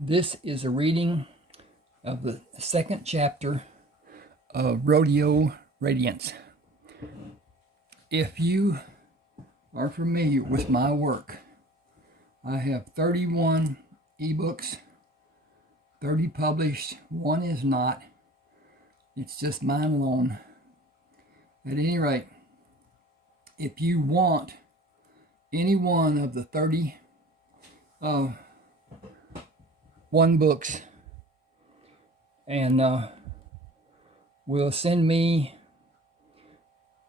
This is a reading of the second chapter of Rodeo, Radiance. If you are familiar with my work, I have 31 ebooks, 30 published, one is not. It's just mine alone. At any rate, if you want any one of the 31 books, and will send me,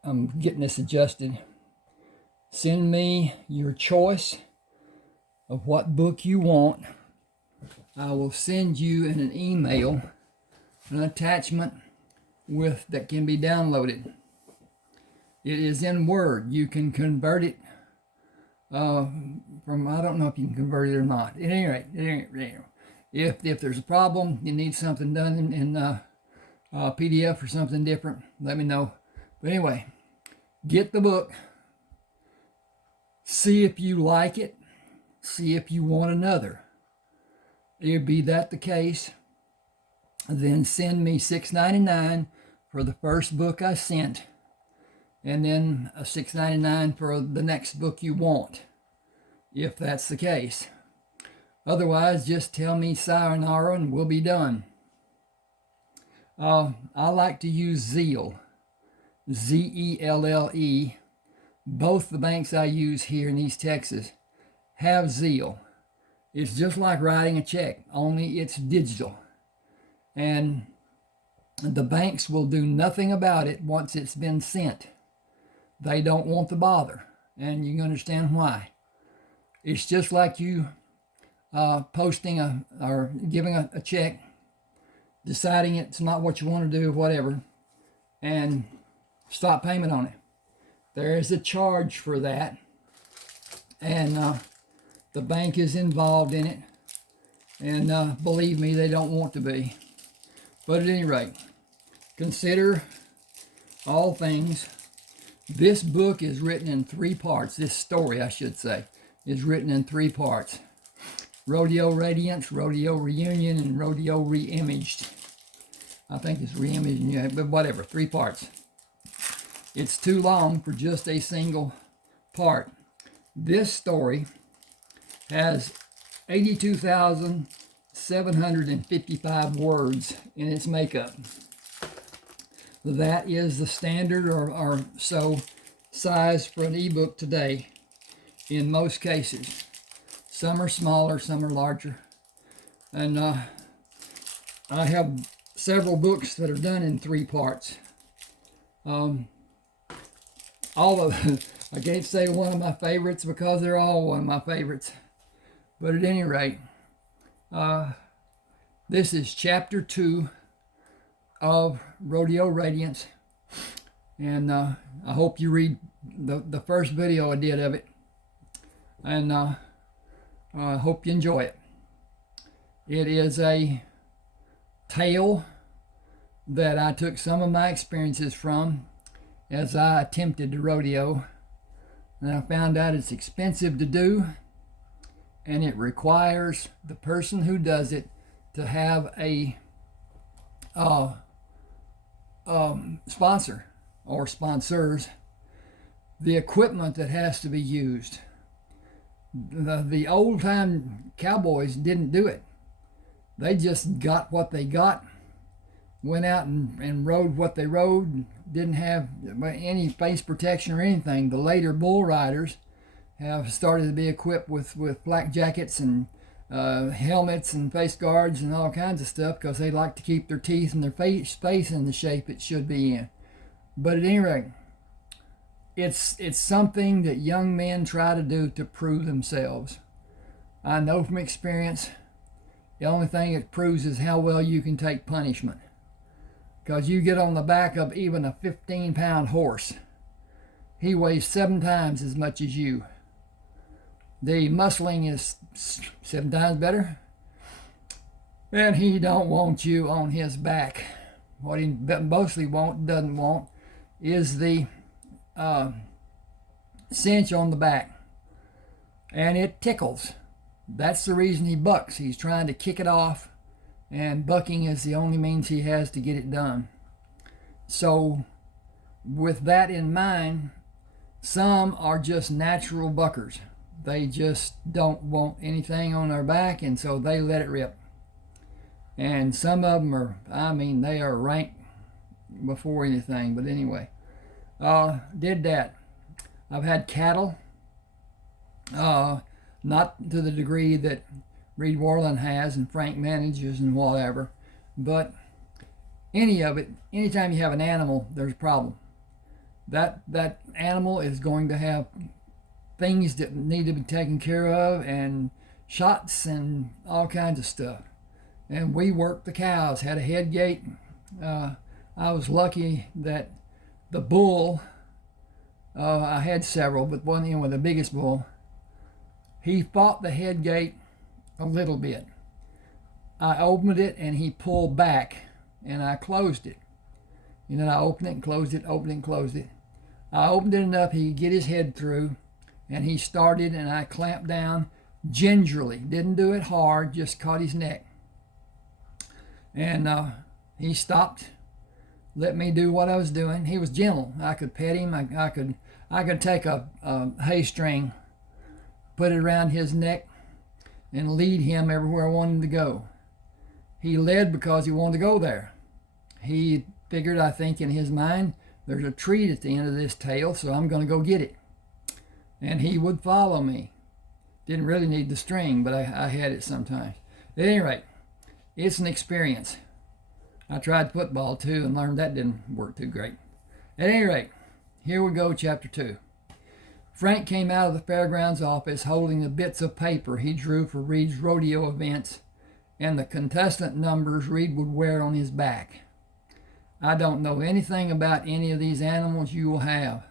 I'm getting this adjusted, send me your choice of what book you want. I will send you in an email an attachment that can be downloaded. It is in Word. You can convert it from, I don't know if you can convert it or not. At any rate, if there's a problem, you need something done in PDF or something different, let me know. But anyway, get the book, see if you like it, see if you want another. If be that the case, then send me $6.99 for the first book I sent, and then a $6.99 for the next book you want, if that's the case. Otherwise, just tell me sayonara and we'll be done. I like to use Zelle, Zelle. Both the banks I use here in East Texas have Zelle. It's just like writing a check, only it's digital. And the banks will do nothing about it once it's been sent. They don't want the bother, and you can understand why. It's just like you posting or giving a check, deciding it's not what you want to do, whatever, and stop payment on it. There is a charge for that, and the bank is involved in it, and believe me, they don't want to be. But at any rate, consider all things. This book is written in 3 parts. This story, I should say, is written in 3 parts. Rodeo Radiance, Rodeo Reunion, and Rodeo Reimaged. I think it's Reimaged, yeah, but whatever, 3 parts. It's too long for just a single part. This story has 82,755 words in its makeup. That is the standard or so size for an ebook today in most cases. Some are smaller, some are larger. And I have several books that are done in 3 parts. All of I can't say one of my favorites because they're all one of my favorites. But at any rate, this is chapter 2 of Rodeo Radiance, and I hope you read the first video I did of it, and I hope you enjoy it. It is a tale that I took some of my experiences from as I attempted to rodeo, and I found out it's expensive to do, and it requires the person who does it to have a sponsor or sponsors. The equipment that has to be used. The old time cowboys didn't do it. They just got what they got, went out and rode what they rode, didn't have any face protection or anything. The later bull riders have started to be equipped with flak jackets and helmets and face guards and all kinds of stuff because they like to keep their teeth and their face in the shape it should be in. But at any rate, it's something that young men try to do to prove themselves. I know from experience, the only thing it proves is how well you can take punishment. Because you get on the back of even a 15-pound horse, he weighs 7 times as much as you. The muscling is 7 times better, and he don't want you on his back. What he mostly doesn't want is the cinch on the back, and it tickles. That's the reason he bucks. He's trying to kick it off, and bucking is the only means he has to get it done. So with that in mind, some are just natural buckers. They just don't want anything on their back, and so they let it rip. And some of them are, they are rank before anything. But anyway, did that. I've had cattle, not to the degree that Reed Worlan has and Frank manages and whatever, but any of it, anytime you have an animal, there's a problem. That animal is going to have things that need to be taken care of, and shots and all kinds of stuff. And we worked the cows, had a head gate. I was lucky that the bull, I had several, but one, the biggest bull, he fought the head gate a little bit. I opened it and he pulled back, and I closed it. And then I opened it and closed it, opened it and closed it. I opened it enough he could get his head through, and he started, and I clamped down gingerly. Didn't do it hard, just caught his neck. And he stopped, let me do what I was doing. He was gentle. I could pet him. I could take a hay string, put it around his neck, and lead him everywhere I wanted him to go. He led because he wanted to go there. He figured, I think, in his mind, there's a treat at the end of this tail, so I'm going to go get it. And he would follow me. Didn't really need the string, but I had it sometimes. At any rate, it's an experience. I tried football too and learned that didn't work too great. At any rate, here we go, chapter 2. Frank came out of the fairgrounds office holding the bits of paper he drew for Reed's rodeo events and the contestant numbers Reed would wear on his back. I don't know anything about any of these animals you will have,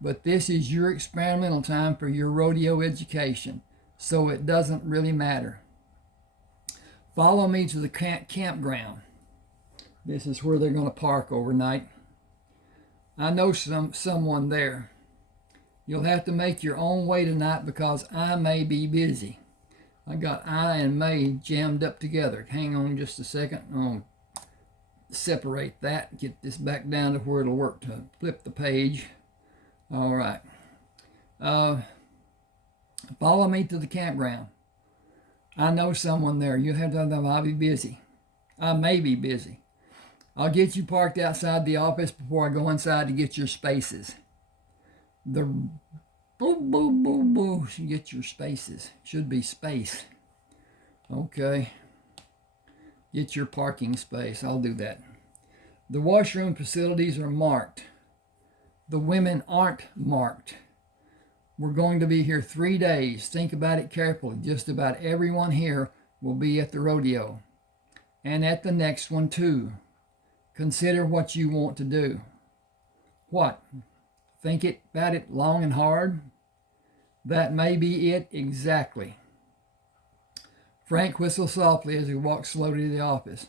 but this is your experimental time for your rodeo education, so it doesn't really matter. Follow me to the campground. This is where they're going to park overnight. I know someone there. You'll have to make your own way tonight because I may be busy. I got I and may jammed up together. Hang on just a second. I'll separate that. Get this back down to where it'll work to flip the page. All right. Follow me to the campground. I know someone there. You'll have to know I'll be busy. I may be busy. I'll get you parked outside the office before I go inside to get your spaces. The boo, boo, boo, boo. Get your spaces. Should be space. Okay. Get your parking space. I'll do that. The washroom facilities are marked. The women aren't marked. We're going to be here 3 days. Think about it carefully. Just about everyone here will be at the rodeo. And at the next one too. Consider what you want to do. What? Think about it long and hard? That may be it exactly. Frank whistled softly as he walked slowly to the office.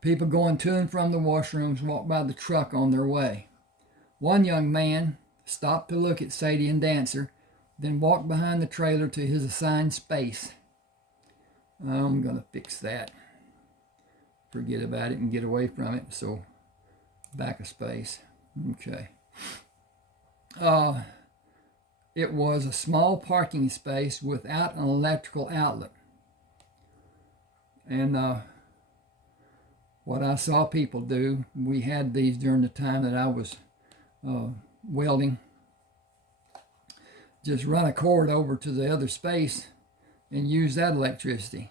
People going to and from the washrooms walked by the truck on their way. One young man stopped to look at Sadie and Dancer, then walked behind the trailer to his assigned space. I'm going to fix that. Forget about it and get away from it. So, back a space. Okay. It was a small parking space without an electrical outlet. And what I saw people do, we had these during the time that I was welding. Just run a cord over to the other space and use that electricity.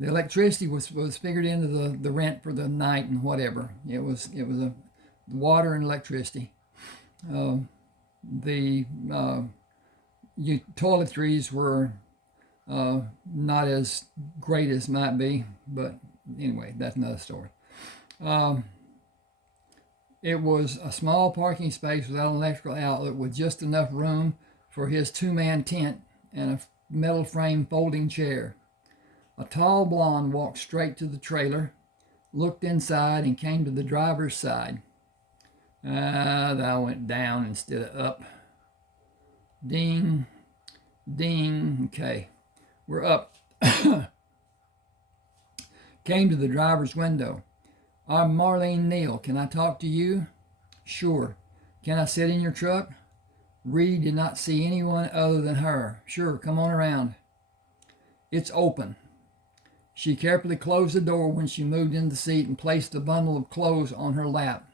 The electricity was figured into the rent for the night and whatever. It was a water and electricity. The toiletries were not as great as might be, but anyway, that's another story. It was a small parking space without an electrical outlet with just enough room for his two-man tent and a metal frame folding chair. A tall blonde walked straight to the trailer, looked inside, and came to the driver's side. That went down instead of up. Ding, ding. Okay, were up, came to the driver's window. I'm Marlene Neal. Can I talk to you? Sure. Can I sit in your truck? Reed did not see anyone other than her. Sure, come on around. It's open. She carefully closed the door when she moved into the seat and placed a bundle of clothes on her lap.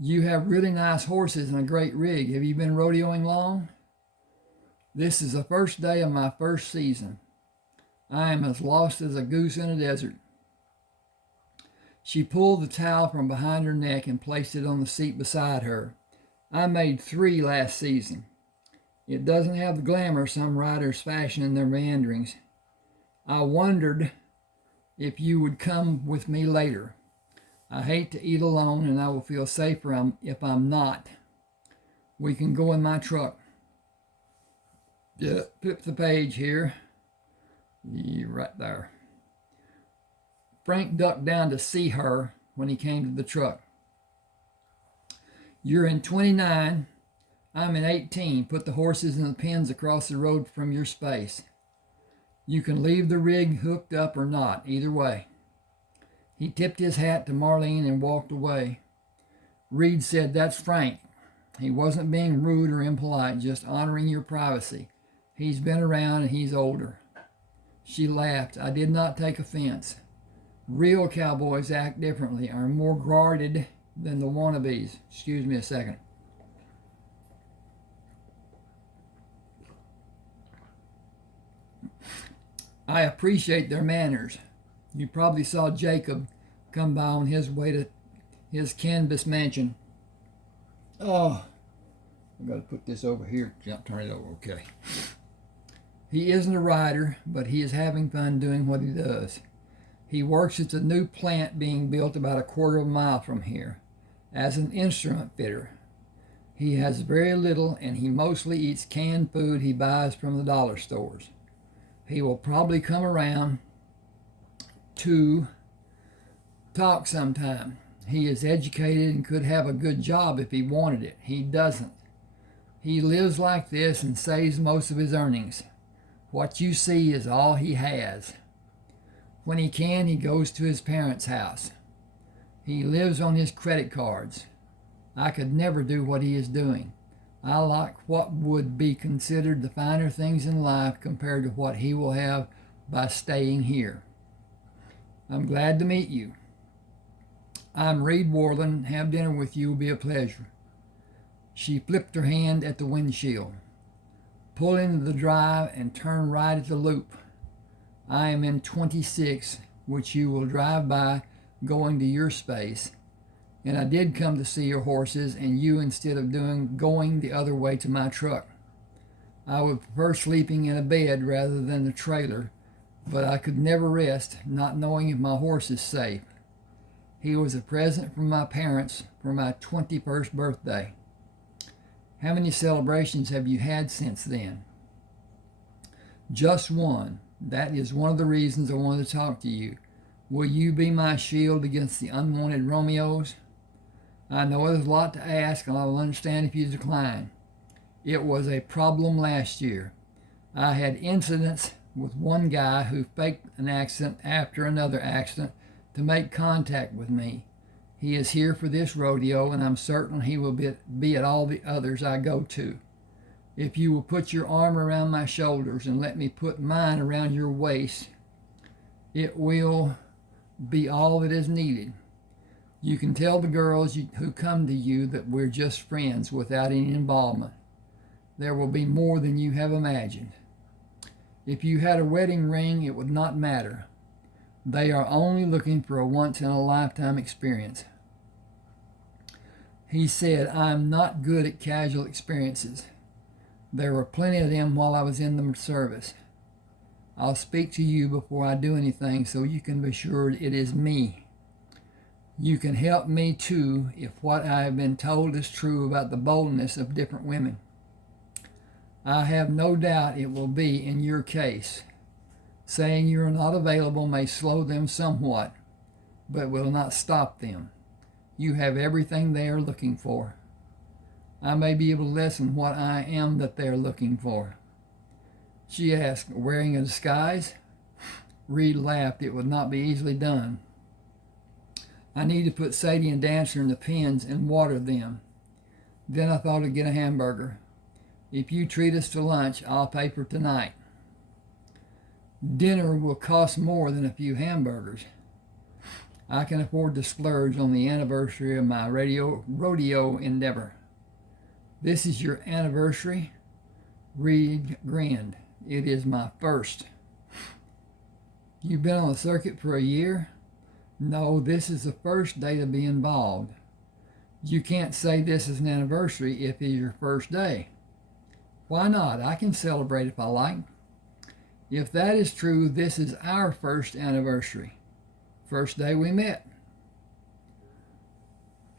You have really nice horses and a great rig. Have you been rodeoing long? This is the first day of my first season. I am as lost as a goose in a desert. She pulled the towel from behind her neck and placed it on the seat beside her. I made 3 last season. It doesn't have the glamour some riders fashion in their meanderings. I wondered if you would come with me later. I hate to eat alone, and I will feel safer if I'm not. We can go in my truck. Yeah, flip the page here. Yeah, right there. Frank ducked down to see her when he came to the truck. You're in 29. I'm in 18. Put the horses in the pens across the road from your space. You can leave the rig hooked up or not, either way. He tipped his hat to Marlene and walked away. Reed said, That's Frank. He wasn't being rude or impolite, just honoring your privacy. He's been around and he's older. She laughed. I did not take offense. Real cowboys act differently, are more guarded than the wannabes. Excuse me a second. I appreciate their manners. You probably saw Jacob come by on his way to his canvas mansion. Oh, I've got to put this over here. Turn it over, okay. He isn't a rider, but he is having fun doing what he does. He works at the new plant being built about a quarter of a mile from here as an instrument fitter. He has very little, and he mostly eats canned food he buys from the dollar stores. He will probably come around to talk sometime. He is educated and could have a good job if he wanted it. He doesn't. He lives like this and saves most of his earnings. What you see is all he has. When he can, he goes to his parents' house. He lives on his credit cards. I could never do what he is doing. I like what would be considered the finer things in life compared to what he will have by staying here. I'm glad to meet you. I'm Reed Worlan. Have dinner with you will be a pleasure. She flipped her hand at the windshield. Pull into the drive and turn right at the loop. I am in 26, which you will drive by going to your space. And I did come to see your horses and you instead of going the other way to my truck. I would prefer sleeping in a bed rather than the trailer, but I could never rest, not knowing if my horse is safe. He was a present from my parents for my 21st birthday. How many celebrations have you had since then? Just one. That is one of the reasons I wanted to talk to you. Will you be my shield against the unwanted Romeos? I know there's a lot to ask, and I will understand if you decline. It was a problem last year. I had incidents with one guy who faked an accident after another accident to make contact with me. He is here for this rodeo, and I'm certain he will be at all the others I go to. If you will put your arm around my shoulders and let me put mine around your waist, it will be all that is needed. You can tell the girls who come to you that we're just friends without any involvement. There will be more than you have imagined. If you had a wedding ring, it would not matter. They are only looking for a once-in-a-lifetime experience. He said, I'm not good at casual experiences. There were plenty of them while I was in the service. I'll speak to you before I do anything so you can be sure it is me. You can help me too if what I have been told is true about the boldness of different women. I have no doubt it will be in your case. Saying you're not available may slow them somewhat, but will not stop them. You have everything they are looking for. I may be able to lessen what I am that they are looking for. She asked, wearing a disguise? Reed laughed. It would not be easily done. I need to put Sadie and Dancer in the pens and water them. Then I thought I'd get a hamburger. If you treat us to lunch, I'll pay for tonight. Dinner will cost more than a few hamburgers. I can afford to splurge on the anniversary of my rodeo endeavor. This is your anniversary? Reed grinned. It is my first. You've been on the circuit for a year? No, this is the first day to be involved. You can't say this is an anniversary if it's your first day. Why not? I can celebrate if I like. If that is true, this is our first anniversary. First day we met.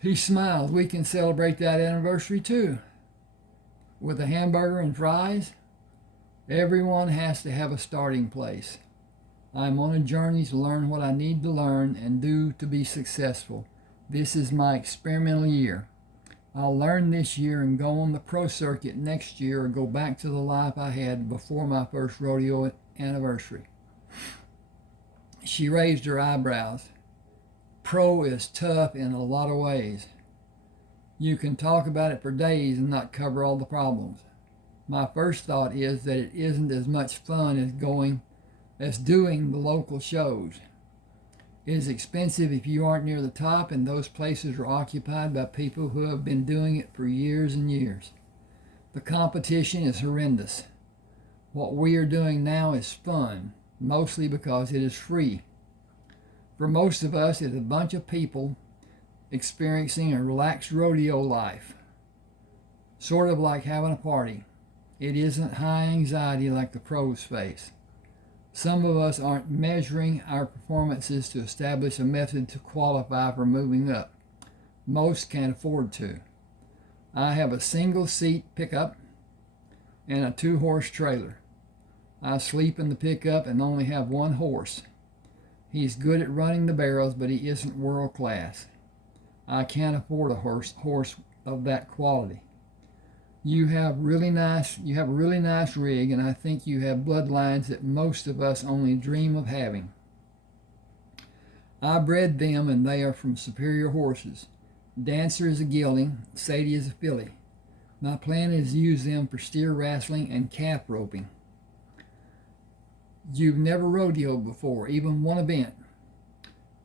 He smiled. We can celebrate that anniversary too. With a hamburger and fries? Everyone has to have a starting place. I'm on a journey to learn what I need to learn and do to be successful. This is my experimental year. I'll learn this year and go on the pro circuit next year or go back to the life I had before my first rodeo anniversary. She raised her eyebrows. Pro is tough in a lot of ways. You can talk about it for days and not cover all the problems. My first thought is that it isn't as much fun as doing the local shows. It is expensive if you aren't near the top, and those places are occupied by people who have been doing it for years and years. The competition is horrendous. What we are doing now is fun, mostly because it is free. For most of us, it's a bunch of people experiencing a relaxed rodeo life, sort of like having a party. It isn't high anxiety like the pros face. Some of us aren't measuring our performances to establish a method to qualify for moving up. Most can't afford to. I have a single seat pickup and a 2-horse trailer. I sleep in the pickup and only have 1 horse. He's good at running the barrels, but he isn't world class. I can't afford a horse of that quality. You have a really nice rig, and I think you have bloodlines that most of us only dream of having. I bred them, and they are from superior horses. Dancer is a gelding, Sadie is a filly. My plan is to use them for steer wrestling and calf roping. You've never rodeoed before, even one event.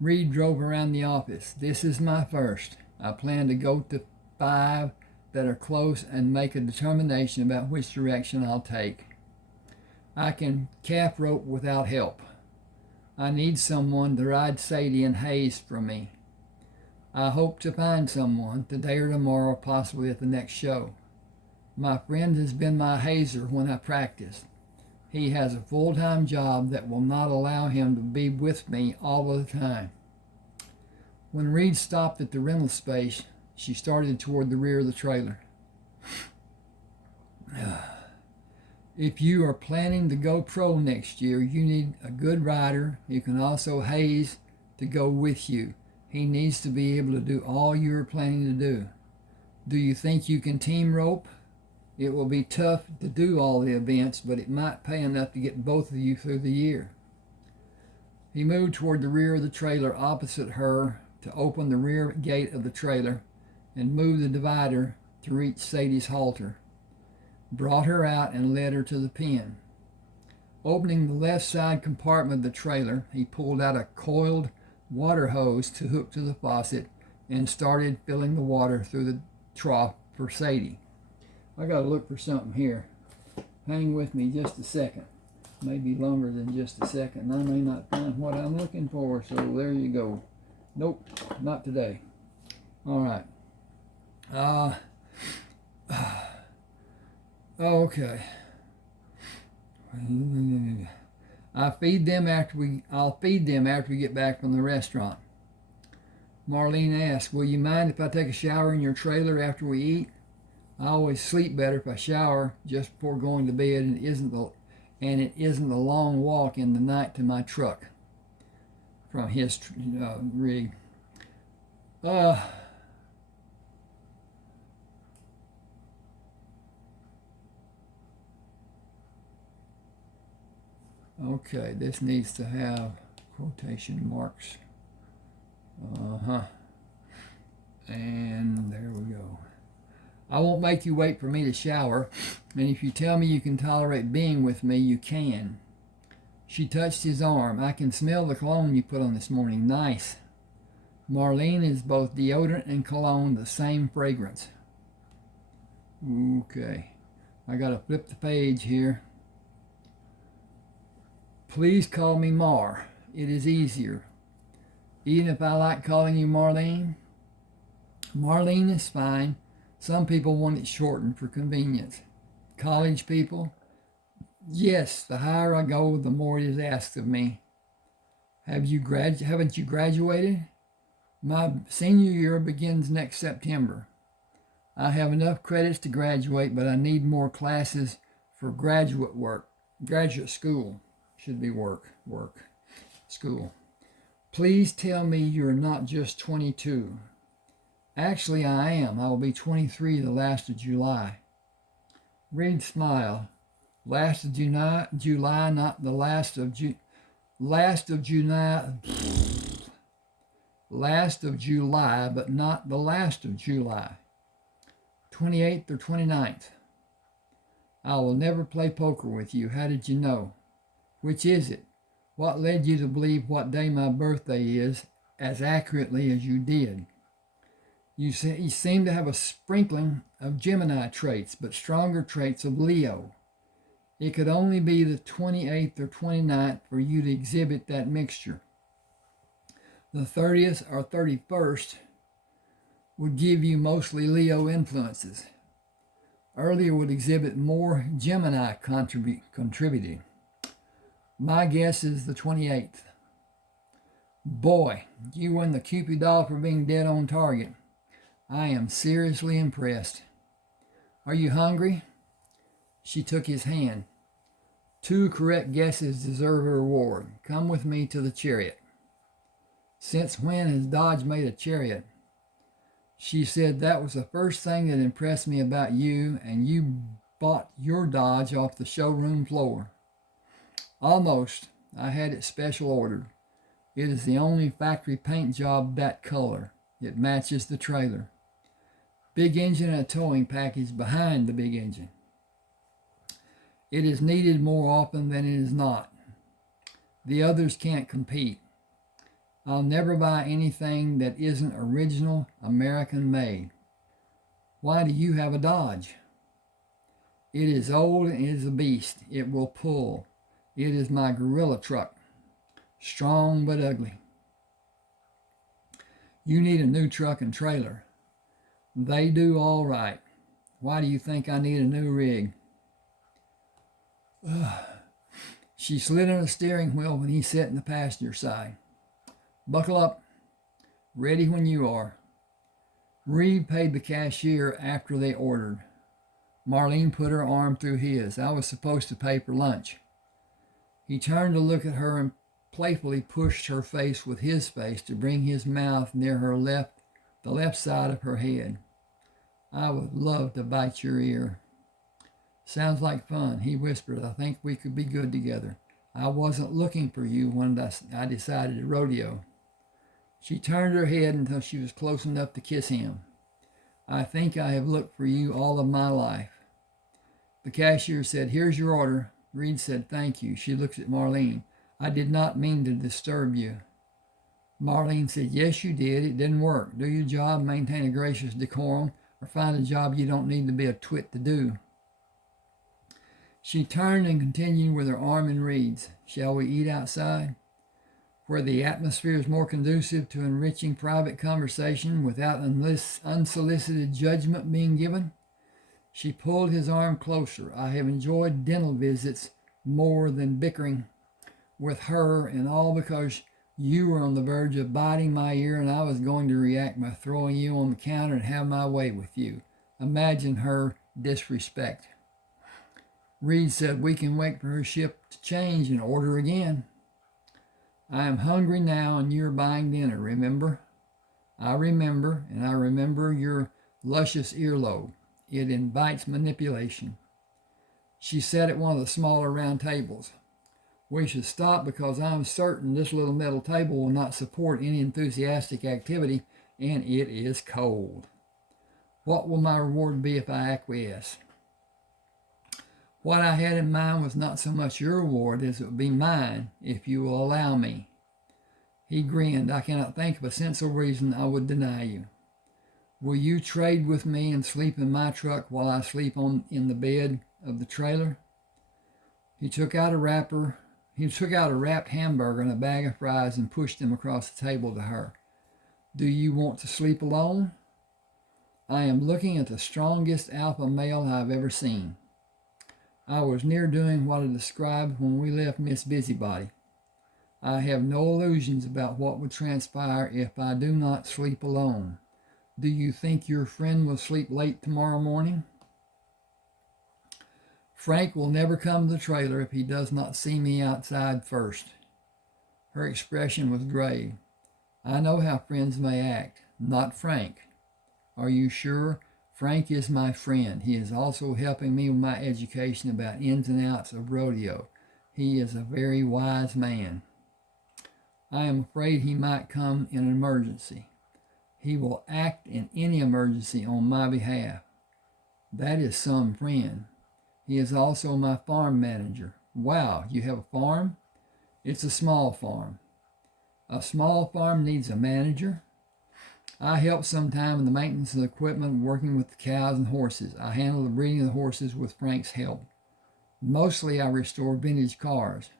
Reed drove around the office. This is my first. I plan to go to 5 that are close and make a determination about which direction I'll take. I can calf rope without help. I need someone to ride Sadie and Hayes for me. I hope to find someone today or tomorrow, possibly at the next show. My friend has been my hazer when I practice. He has a full-time job that will not allow him to be with me all of the time. When Reed stopped at the rental space, she started toward the rear of the trailer. If you are planning to go pro next year, you need a good rider. You can also haze to go with you. He needs to be able to do all you are planning to do. Do you think you can team rope? It will be tough to do all the events, but it might pay enough to get both of you through the year. He moved toward the rear of the trailer opposite her to open the rear gate of the trailer and move the divider to reach Sadie's halter. Brought her out and led her to the pen. Opening the left side compartment of the trailer, he pulled out a coiled water hose to hook to the faucet and started filling the water through the trough for Sadie. I gotta look for something here. Hang with me just a second. Maybe longer than just a second. I may not find what I'm looking for, so there you go. Nope, not today. All right. Okay. I'll feed them after we get back from the restaurant. Marlene asked, will you mind if I take a shower in your trailer after we eat? I always sleep better if I shower just before going to bed, and it isn't a long walk in the night to my truck. From his rig. Okay, this needs to have quotation marks. And there we go. I won't make you wait for me to shower, and if you tell me you can tolerate being with me, you can. She touched his arm. I can smell the cologne you put on this morning. Nice. Marlene is both deodorant and cologne, the same fragrance. Okay. I gotta flip the page here. Please call me Mar. It is easier. Even if I like calling you Marlene. Marlene is fine. Some people want it shortened for convenience. College people? Yes, the higher I go, the more it is asked of me. Haven't you graduated? My senior year begins next September. I have enough credits to graduate, but I need more classes for graduate school. Should be school. Please tell me you're not just 22. Actually, I am. I will be 23 the last of July. Reed smiled. Last of July, not the last of last of July. Last of July, but not the last of July. 28th or 29th. I will never play poker with you. How did you know? Which is it? What led you to believe what day my birthday is as accurately as you did? You seem to have a sprinkling of Gemini traits, but stronger traits of Leo. It could only be the 28th or 29th for you to exhibit that mixture. The 30th or 31st would give you mostly Leo influences. Earlier would exhibit more Gemini contributing. My guess is the 28th. Boy, you win the Cupid doll for being dead on target. I am seriously impressed. Are you hungry? She took his hand. 2 correct guesses deserve a reward. Come with me to the chariot. Since when has Dodge made a chariot? She said that was the first thing that impressed me about you, and you bought your Dodge off the showroom floor. Almost. I had it special ordered. It is the only factory paint job that color. It matches the trailer. Big engine and a towing package behind the big engine. It is needed more often than it is not. The others can't compete. I'll never buy anything that isn't original American made. Why do you have a Dodge? It is old and it is a beast. It will pull. It is my gorilla truck. Strong but ugly. You need a new truck and trailer. They do all right. Why do you think I need a new rig? She slid on the steering wheel when he sat in the passenger side. Buckle up. Ready when you are. Reed paid the cashier after they ordered. Marlene put her arm through his. I was supposed to pay for lunch. He turned to look at her and playfully pushed her face with his face to bring his mouth near the left side of her head. I would love to bite your ear. Sounds like fun, he whispered. I think we could be good together. I wasn't looking for you when I decided to rodeo. She turned her head until she was close enough to kiss him. I think I have looked for you all of my life. The cashier said, here's your order. Reed said, thank you. She looked at Marlene. I did not mean to disturb you. Marlene said, yes, you did. It didn't work. Do your job, maintain a gracious decorum, or find a job you don't need to be a twit to do. She turned and continued with her arm in Reed's. Shall we eat outside? Where the atmosphere is more conducive to enriching private conversation without unsolicited judgment being given? She pulled his arm closer. I have enjoyed dental visits more than bickering with her, and all because you were on the verge of biting my ear and I was going to react by throwing you on the counter and have my way with you. Imagine her disrespect. Reed said, we can wait for her ship to change and order again. I am hungry now and you're buying dinner, remember? I remember, and I remember your luscious earlobe. It invites manipulation. She sat at one of the smaller round tables. We should stop because I'm certain this little metal table will not support any enthusiastic activity, and it is cold. What will my reward be if I acquiesce? What I had in mind was not so much your reward as it would be mine if you will allow me. He grinned. I cannot think of a sensible reason I would deny you. Will you trade with me and sleep in my truck while I sleep in the bed of the trailer? He took out a wrapped hamburger and a bag of fries and pushed them across the table to her. Do you want to sleep alone? I am looking at the strongest alpha male I've ever seen. I was near doing what I described when we left Miss Busybody. I have no illusions about what would transpire if I do not sleep alone. Do you think your friend will sleep late tomorrow morning? Frank will never come to the trailer if he does not see me outside first. Her expression was grave. I know how friends may act. Not Frank. Are you sure? Frank is my friend. He is also helping me with my education about ins and outs of rodeo. He is a very wise man. I am afraid he might come in an emergency. He will act in any emergency on my behalf. That is some friend. He is also my farm manager. Wow, you have a farm? It's a small farm. A small farm needs a manager. I help sometime in the maintenance of the equipment, working with the cows and horses. I handle the breeding of the horses with Frank's help. Mostly I restore vintage cars.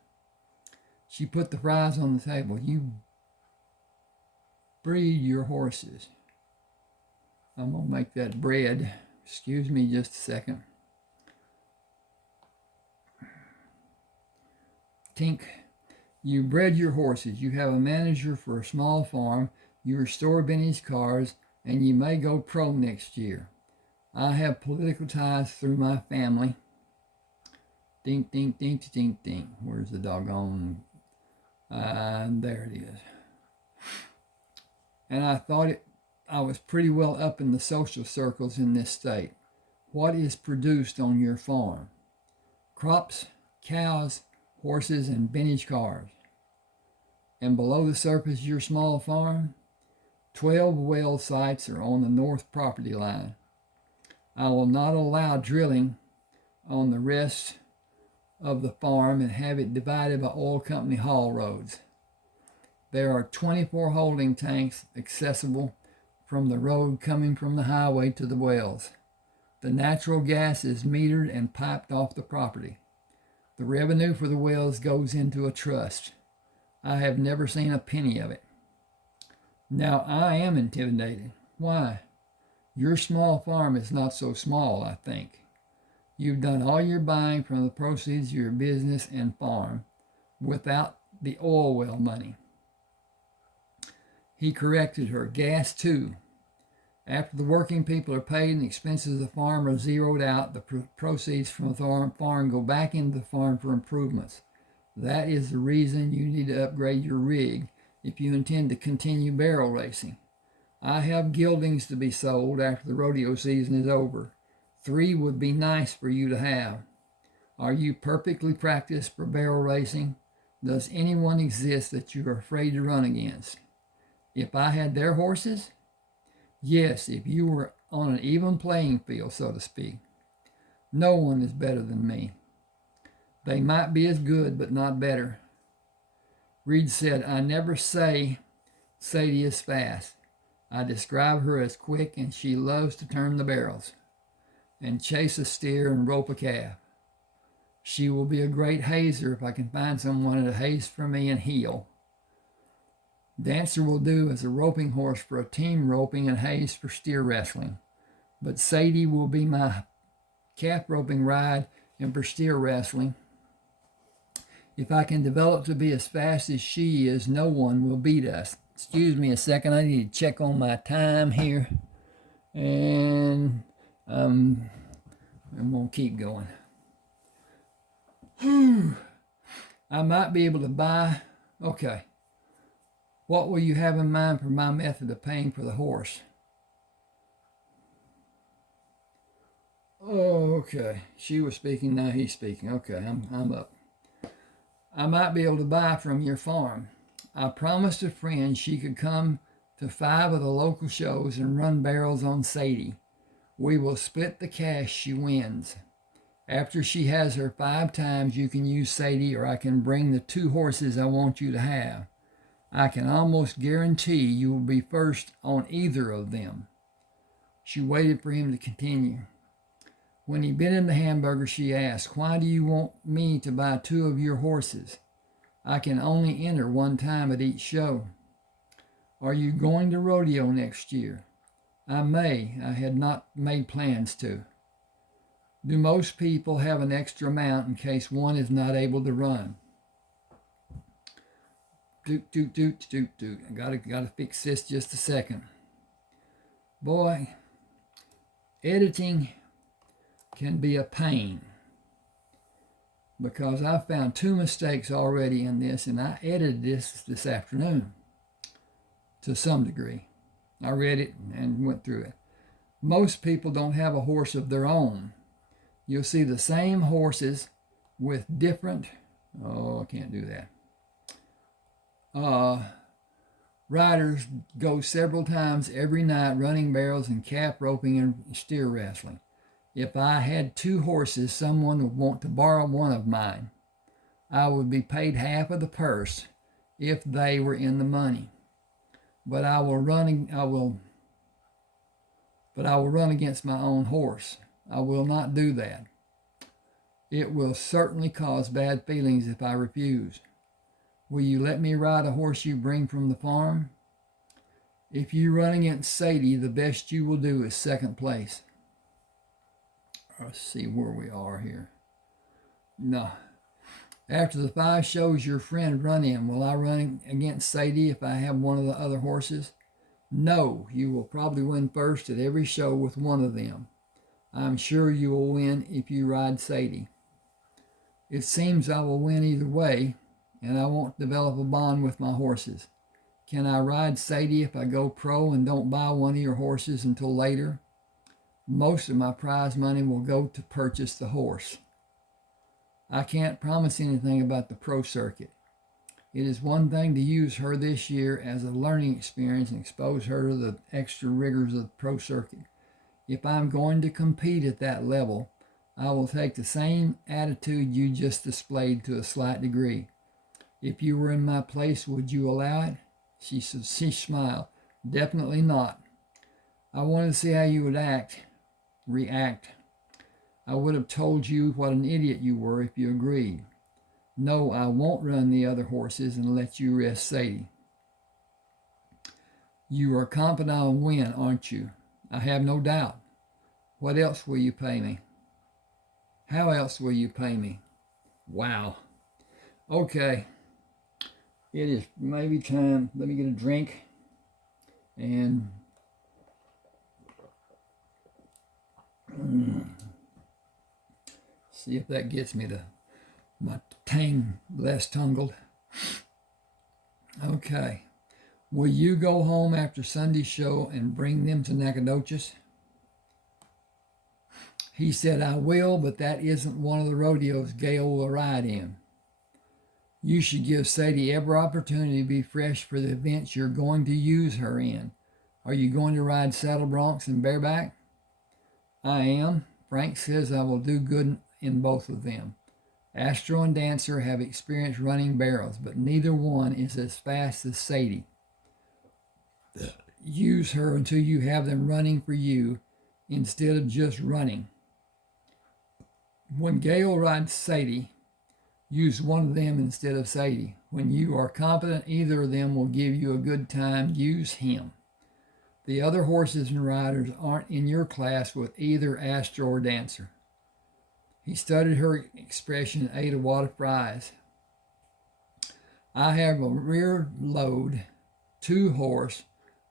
She put the fries on the table. You breed your horses. I'm going to make that bread. Excuse me just a second. Tink, you bred your horses. You have a manager for a small farm. You restore vintage cars, and you may go pro next year. I have political ties through my family. Dink, dink, dink, dink, dink. Where's the doggone? There it is. And I thought I was pretty well up in the social circles in this state. What is produced on your farm? Crops, cows, horses, and vintage cars. And below the surface of your small farm, 12 well sites are on the north property line. I will not allow drilling on the rest of the farm and have it divided by oil company haul roads. There are 24 holding tanks accessible from the road coming from the highway to the wells. The natural gas is metered and piped off the property. The revenue for the wells goes into a trust. I have never seen a penny of it. Now I am intimidated. Why? Your small farm is not so small, I think. You've done all your buying from the proceeds of your business and farm without the oil well money. He corrected her. Gas too. After the working people are paid and expenses of the farm are zeroed out, the proceeds from the farm go back into the farm for improvements. That is the reason you need to upgrade your rig if you intend to continue barrel racing. I have geldings to be sold after the rodeo season is over. 3 would be nice for you to have. Are you perfectly practiced for barrel racing? Does anyone exist that you are afraid to run against? If I had their horses? Yes, if you were on an even playing field, so to speak. No one is better than me. They might be as good, but not better. Reed said, I never say Sadie is fast. I describe her as quick, and she loves to turn the barrels and chase a steer and rope a calf. She will be a great hazer if I can find someone to haze for me and heel. Dancer will do as a roping horse for a team roping and haze for steer wrestling. But Sadie will be my calf roping ride and for steer wrestling. If I can develop to be as fast as she is, no one will beat us. Excuse me a second, I need to check on my time here. And I'm going to keep going. I might be able to buy, okay. What will you have in mind for my method of paying for the horse? Oh, okay. She was speaking, now he's speaking. Okay, I'm up. I might be able to buy from your farm. I promised a friend she could come to 5 of the local shows and run barrels on Sadie. We will split the cash she wins. After she has her 5 times, you can use Sadie, or I can bring the 2 horses I want you to have. I can almost guarantee you will be first on either of them. She waited for him to continue. When he bit into the hamburger, she asked, "Why do you want me to buy 2 of your horses? I can only enter 1 time at each show." "Are you going to rodeo next year?" "I may. I had not made plans to." "Do most people have an extra amount in case one is not able to run?" I gotta fix this just a second. Boy, editing can be a pain, because I found 2 mistakes already in this, and I edited this afternoon to some degree. I read it and went through it. Most people don't have a horse of their own. You'll see the same horses with different, I can't do that. Riders go several times every night running barrels and calf roping and steer wrestling. If I had 2 horses, someone would want to borrow one of mine. I would be paid half of the purse if they were in the money. But I will run against my own horse. I will not do that. It will certainly cause bad feelings if I refuse. Will you let me ride a horse you bring from the farm? If you run against Sadie, the best you will do is 2nd place. Let's see where we are here. No. After the 5 shows your friend run in, will I run against Sadie if I have one of the other horses? No, you will probably win first at every show with one of them. I'm sure you will win if you ride Sadie. It seems I will win either way, and I won't develop a bond with my horses. Can I ride Sadie if I go pro and don't buy one of your horses until later? Most of my prize money will go to purchase the horse. I can't promise anything about the pro circuit. It is one thing to use her this year as a learning experience and expose her to the extra rigors of the pro circuit. If I'm going to compete at that level, I will take the same attitude you just displayed to a slight degree. If you were in my place, would you allow it? She smiled. Definitely not. I wanted to see how you would react. I would have told you what an idiot you were if you agreed. No, I won't run the other horses and let you rest Sadie. You are confident I'll win, aren't you? I have no doubt. What else will you pay me? How else will you pay me? Wow. Okay. It is maybe time. Let me get a drink and see if that gets me to my tang less tangled. Okay. Will you go home after Sunday's show and bring them to Nacogdoches? He said, I will, but that isn't one of the rodeos Gail will ride in. You should give Sadie every opportunity to be fresh for the events you're going to use her in. Are you going to ride saddle broncs and bareback? I am. Frank says I will do good in both of them. Astro and Dancer have experience running barrels, but neither one is as fast as Sadie. Use her until you have them running for you instead of just running. When Gail rides Sadie, use one of them instead of Sadie. When you are confident either of them will give you a good time, use him. The other horses and riders aren't in your class with either Astro or Dancer. He studied her expression and ate a wad of fries. I have a rear load, 2-horse,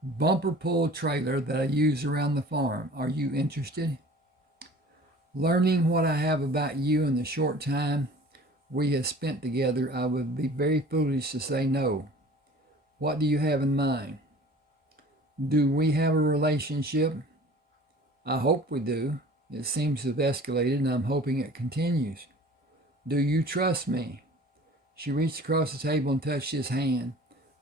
bumper pull trailer that I use around the farm. Are you interested? Learning what I have about you in the short time we have spent together, I would be very foolish to say no. What do you have in mind? Do we have a relationship? I hope we do. It seems to have escalated, and I'm hoping it continues. Do you trust me? She reached across the table and touched his hand.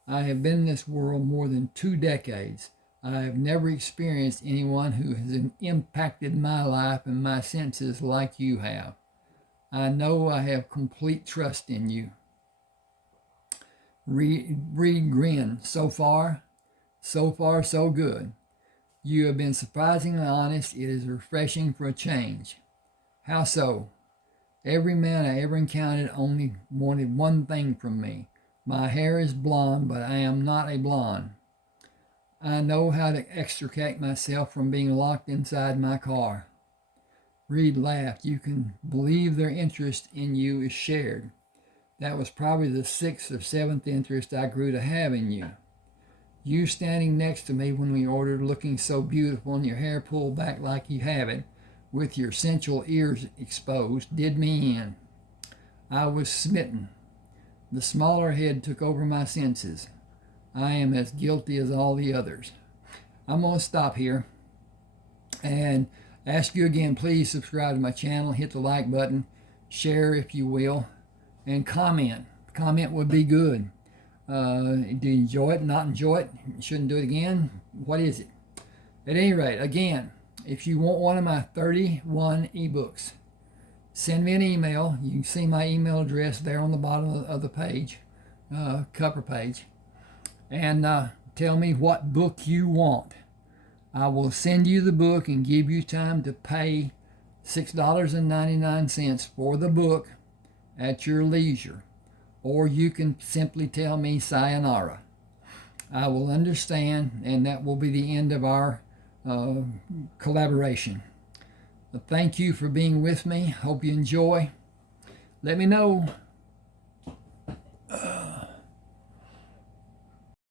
I have been in this world more than 2 decades. I have never experienced anyone who has impacted my life and my senses like you have. I know I have complete trust in you. Reed grinned. So far, so good. You have been surprisingly honest. It is refreshing for a change. How so? Every man I ever encountered only wanted one thing from me. My hair is blonde, but I am not a blonde. I know how to extricate myself from being locked inside my car. Reed laughed. You can believe their interest in you is shared. That was probably the 6th or 7th interest I grew to have in you. You standing next to me when we ordered, looking so beautiful and your hair pulled back like you have it, with your sensual ears exposed, did me in. I was smitten. The smaller head took over my senses. I am as guilty as all the others. I'm going to stop here and ask you again, please subscribe to my channel, hit the like button, share if you will, and comment. Comment would be good. Do you enjoy it, not enjoy it? Shouldn't do it again? What is it? At any rate, again, if you want one of my 31 ebooks, send me an email. You can see my email address there on the bottom of the page, cover page, and tell me what book you want. I will send you the book and give you time to pay $6.99 for the book at your leisure. Or you can simply tell me sayonara. I will understand, and that will be the end of our collaboration. Thank you for being with me. Hope you enjoy. Let me know